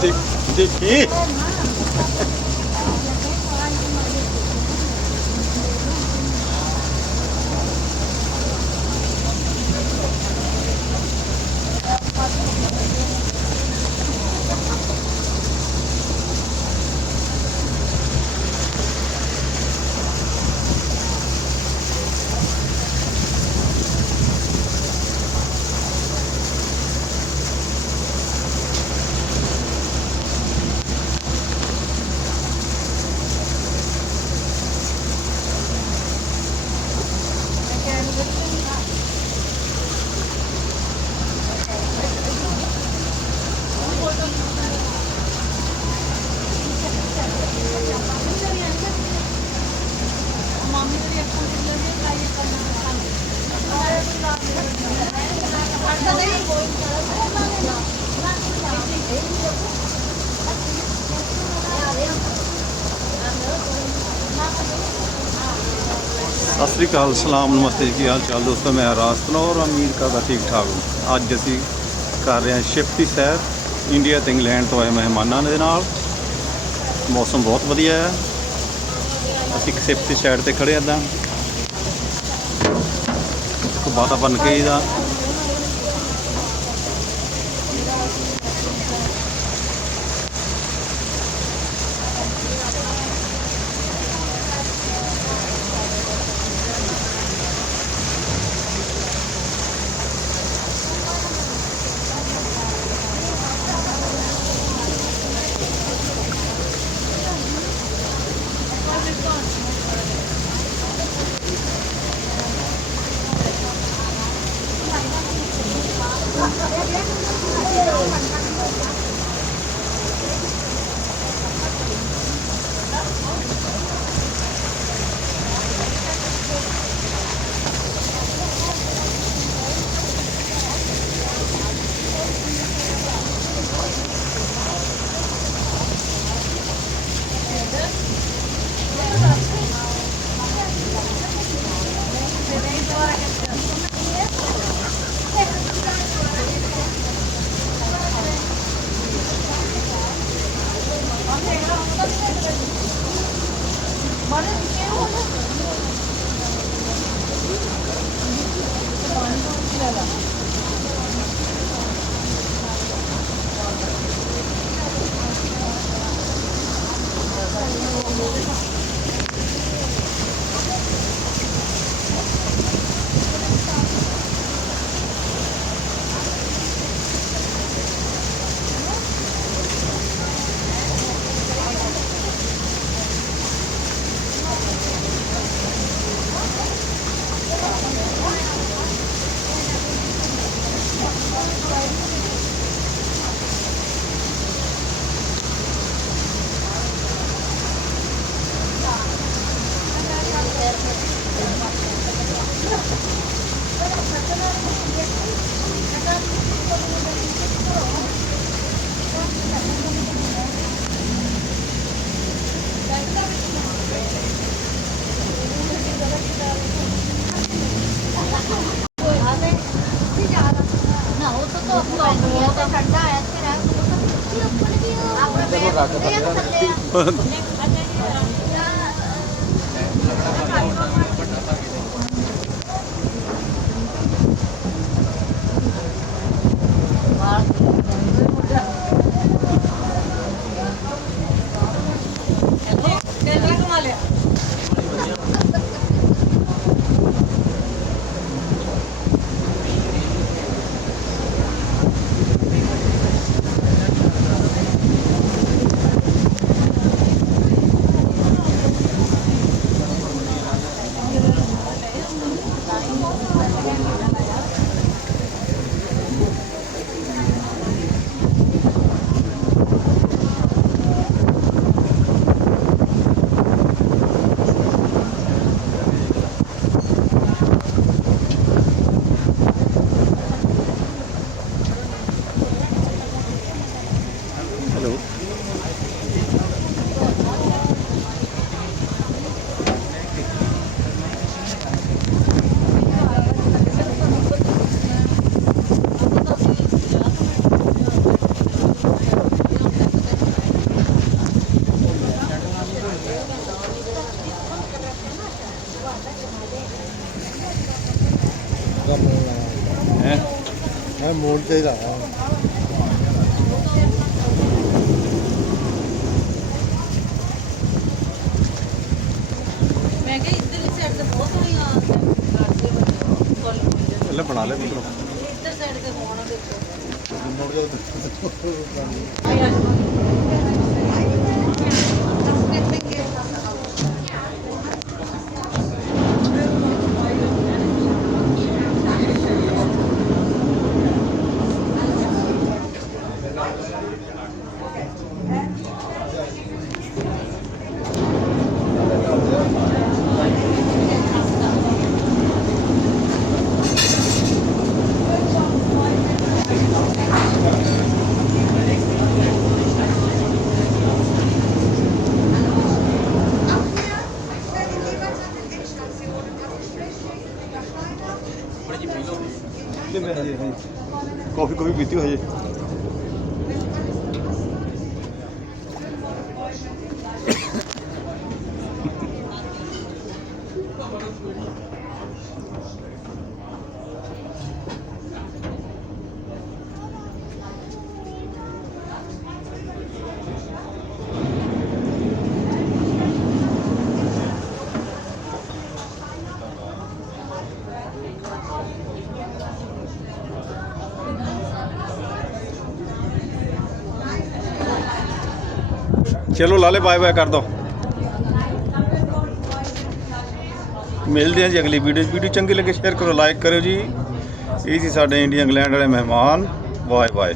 देखी सत श्री अकाल सलाम नमस्ते जी। की हाल चाल दोस्तों, मैं रास्ता और उम्मीद करता ठीक ठाक हूँ। अज असी कर रहे हैं शिफ्ट की सैर इंडिया तो इंग्लैंड तो आए मेहमानों के नाल। मौसम बहुत वधिया है। असी शिफ्ट की साइड पर खड़े इदा बाता बन के ही ਦਾ ਮੋੜ ਲਾਇਆ ਹੈ ਮੈਂ ਮੋੜ ਤੇ ਹੀ ਲਾਇਆ ਮੈਂ ਕਿਹਾ ਇੱਧਰਲੀ ਸਾਈਡ ਤੇ ਬਹੁਤ ਹੋਈਆਂ ਪਹਿਲਾਂ ਬਣਾ ਲੈ ਮਤਲਬ ਇੱਧਰ ਸਾਈਡ ਤੇ ਹੋਣਾ ਦੇਖੋ ਮੋੜ ਜਾ ਮੈਂ ਹਜੇ ਕਾਫੀ ਪੀਤੀ ਹੋ ਹਜੇ ਚਲੋ ਲਾਲੇ ਬਾਏ ਬਾਏ ਕਰ ਦੋ ਮਿਲਦੇ ਹਾਂ ਜੀ ਅਗਲੀ ਵੀਡੀਓ ਚੰਗੀ ਲੱਗੇ ਸ਼ੇਅਰ ਕਰੋ ਲਾਈਕ ਕਰਿਓ ਜੀ ਇਹ ਸੀ ਸਾਡੇ ਇੰਡੀਆ ਇੰਗਲੈਂਡ ਵਾਲੇ ਮਹਿਮਾਨ ਬਾਏ ਬਾਏ